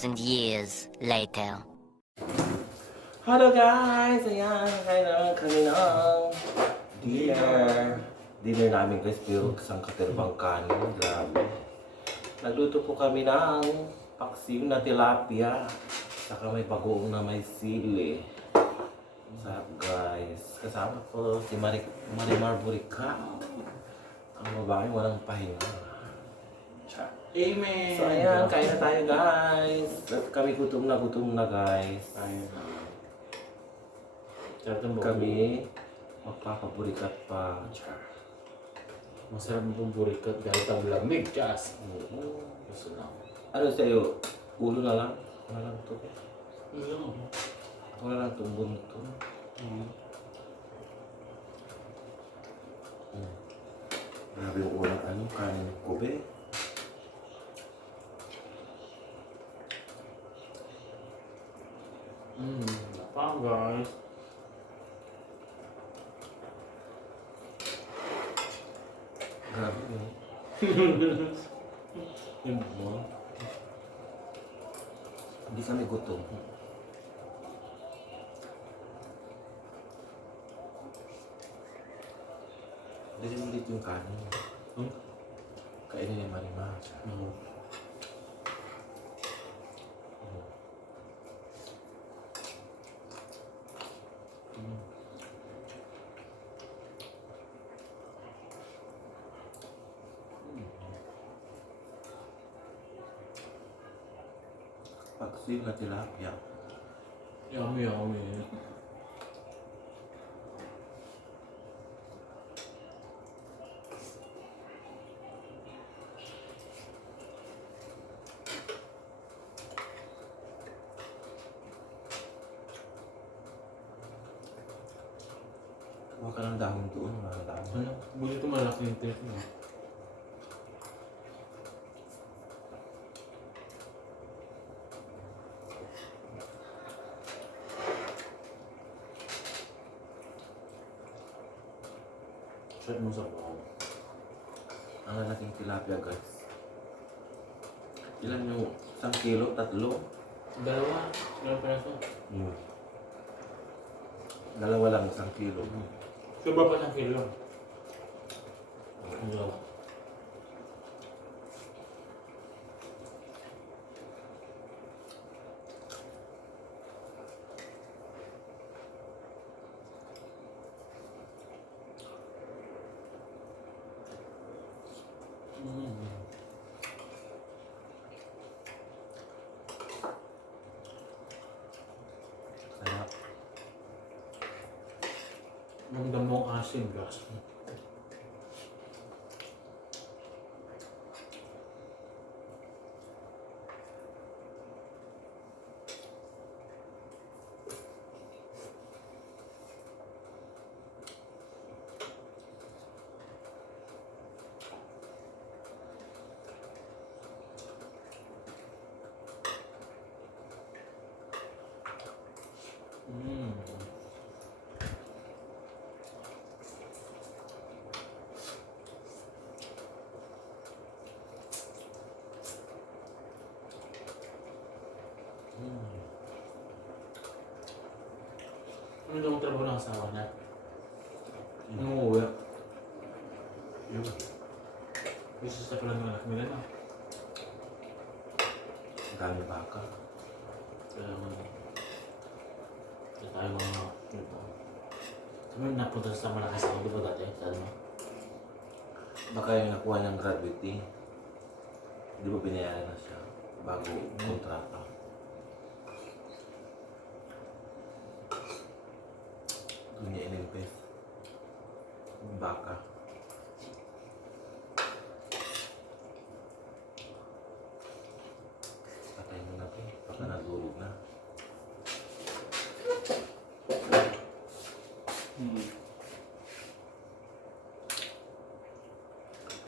Years later. Hello guys! Ayan, kaya naman kami ng dinner. Dinner namin guys, pero isang katerbang kanin. Grabe. Nagluto po kami ng paksiw na tilapia. Saka may bagoong na may sili. Sarap guys. Kasama ko si Marimar Burica. Ang babae walang pahinga. Amen! So ayan, kain na tayo guys. At kami gutom na guys. Ayun na. Sarap ng buko. Kami magpapaburikat pa. Masarap ng burikat dahil ang lamig, Chas. Gusto na. Ano sa'yo? Ulo na lang? Wala lang ito. Ano? Wala lang itong bunto. Grabe yung ulang kanin kobe. Napang guys. Grabe yun. Yung mo. Hindi kami gutom. Hindi ulit yung kanin. Kainin ni Marimar. Paksiw na tilapia. Yummy, yummy. Huwag ka ng dahon doon, mga dahon. Ano? Buti ito malaki yung tape mo. Shot mo sa bawang. Ang lalaking tilapia guys. Ilan yung 1 kilo? 3? Dalawa. Dalawa peraso. Dalawa lang 1 kilo. Sobra pa ng kilo. Dalawa. Sarap. Ramdam mo ang asin, guys. Ano daw ang trabaho ng asawa niya? Umuwi. Yun. Gusto sa pala ng anak nila na. Ang dami baka. Kaya tayo mga kami napunta sa malakas ako, di ba dati? Sabi mo? Baka yung nakuha niyang gratuity. Di ba binayaran na siya bago kontrata? Doon niya in-invest. Baka. Patay mo na ito. Baka nadulog na.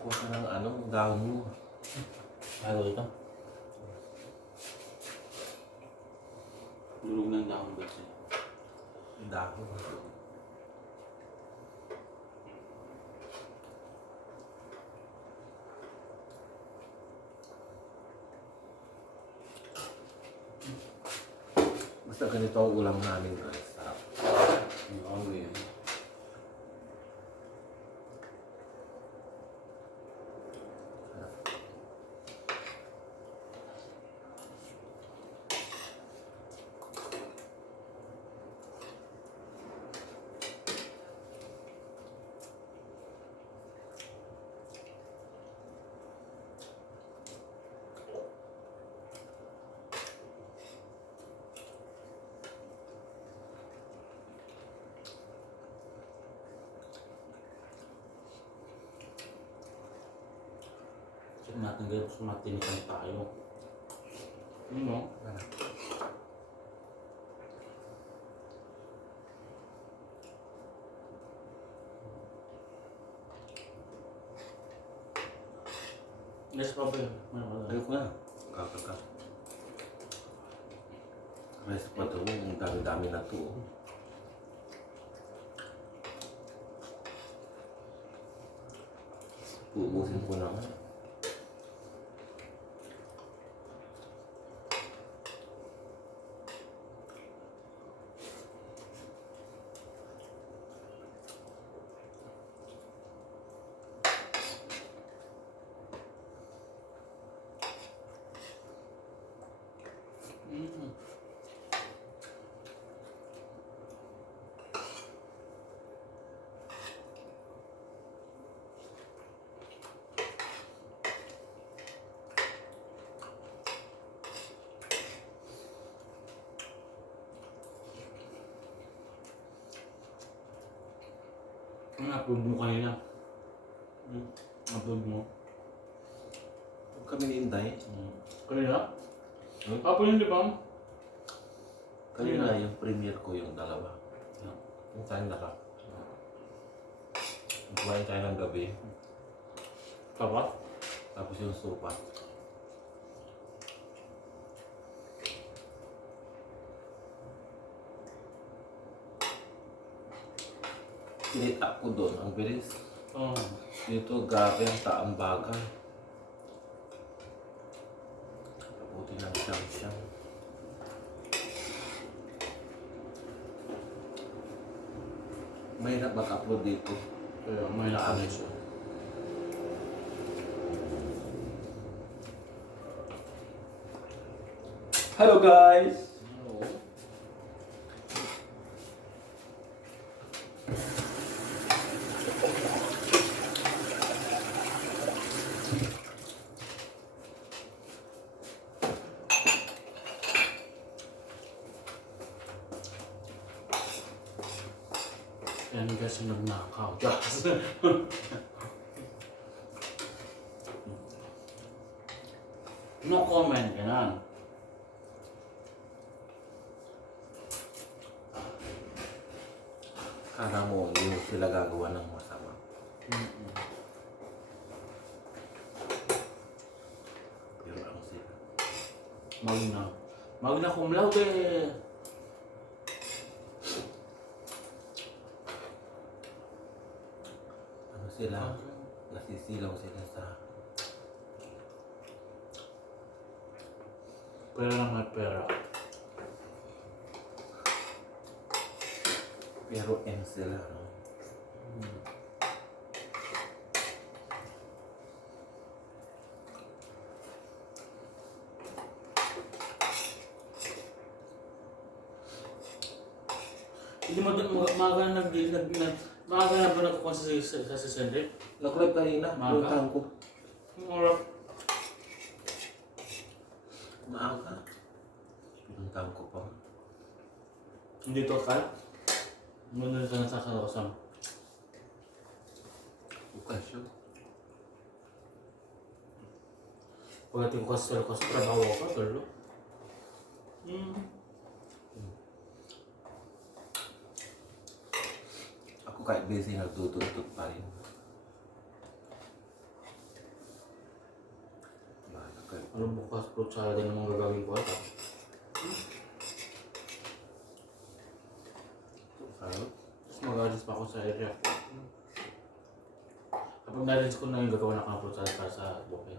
Kuha ka ng dahon mo. Ano ito? Lulog ng dahon ba siya? Dahon. Basta ganito ang ulam namin guys. Sarap. Ano yan? Check natin guys, kung matinikan tayo. Yun no? Guys, pa ba yun? Ayoko na. Kakaka. Rest pa to. Ang dami-dami na to. Uubusin ko naman. Ang upload mo kanina. Upload mo. Huwag kami ni Inday. Kanina? Upload yun, di ba? Kanina yung premiere ko yung dalawa. Yung time na ka. Kumain tayo ng gabi. Kapat? Tapos yung sopa. Sinita ko doon. Ang bilis. Oo. Dito grabe ang taambagan. Buti ng siyang-siyang. Mahirap mag-upload dito. Kaya may nakalis yun. Hello guys! Oo. Yan guys yung nagnakaw. Just. No comment, ganun. Kala mo hindi mo sila gagawa ng masama. Pero ano sila? Magna. Magna cum laude. Ano sila? Nasisilaw sila sa... Pera lang may pera. Pero M sila, no? Hindi mo maaga na maaga na ba nagkukuha sa Sendrik? Nag-live kanina, Maaga? puntahan ko. Oras. Maaga. Pinuntahan ko pa. Hindi to kal. Muna ka nasasalasan. Bukasyon. Pagdating ko sa trabaho ko, talo. Ako kahit busy, nagtututut pa rin. Bahala kayo. Ano bukas fruit salad din naman gagawin ko ata. Ano? Tapos mag-adjust pa ako sa area ko. Kapag na-adjust ko na yung gagawa na fruit salad para sa buhay.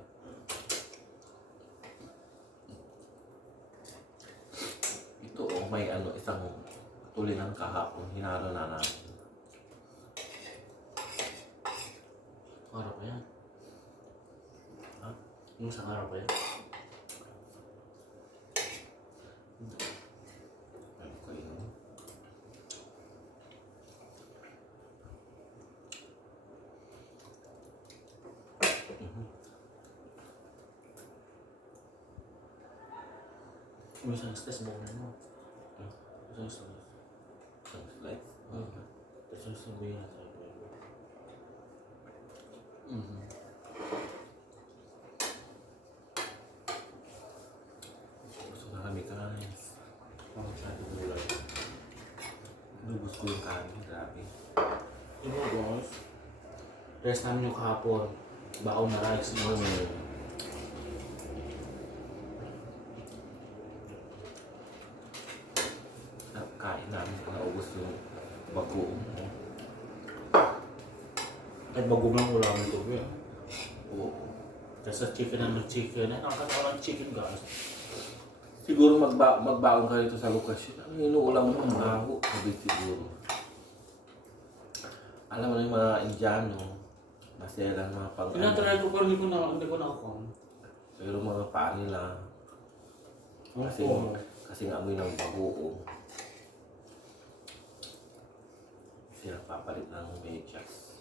Ito oh, may isang tulingan kahapon, hinalo na namin. Araw pa yan. Ha? Yung isang araw pa yan. Ay, kainin. Yung isang stress mo mo. Isang stress. Isang slice. Isang sabihin na tayo. Gusto na kami guys. Ang masyado gulay. Lubos ko yung kanin, grabe. Diba guys? Rest namin yung kahapon. Baon na rice. Kain namin, naubos yung bagoong. Kahit bagong lang ulamin ito. Oo. Kasi sa chicken na chicken. Nakakatawa ng chicken guys. Siguro magbaon ka dito sa lokasyon. Ano inuulam mo? Ang baho. Sabi siguro. Alam mo na yung mga Indiano, maselang mga pang Tinatry ko pero hindi ko nakukuha. pero mga paa nila. Kasi nga amoy ng bagoong. Sila papalit ng medyas.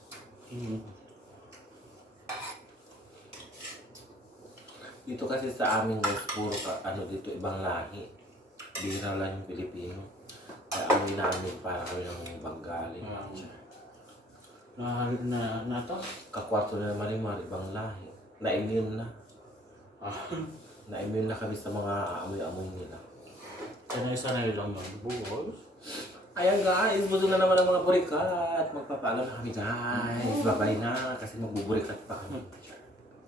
Dito kasi sa amin guys, puro dito ibang lahi. Bihira lang yung Pilipino. Kaya amoy namin para kami ng Bengali. Na ito? Kakwarto na naman yung mga ibang lahi. Na-immune na. Na-immune na kami sa mga amoy-amoy nila. Sanay-sanay lang yun. Buhos. Ayan guys, busog na naman ang mga burikat. Magpapaalam na kami guys. Bye-bye na kasi magbuburikat pa kami.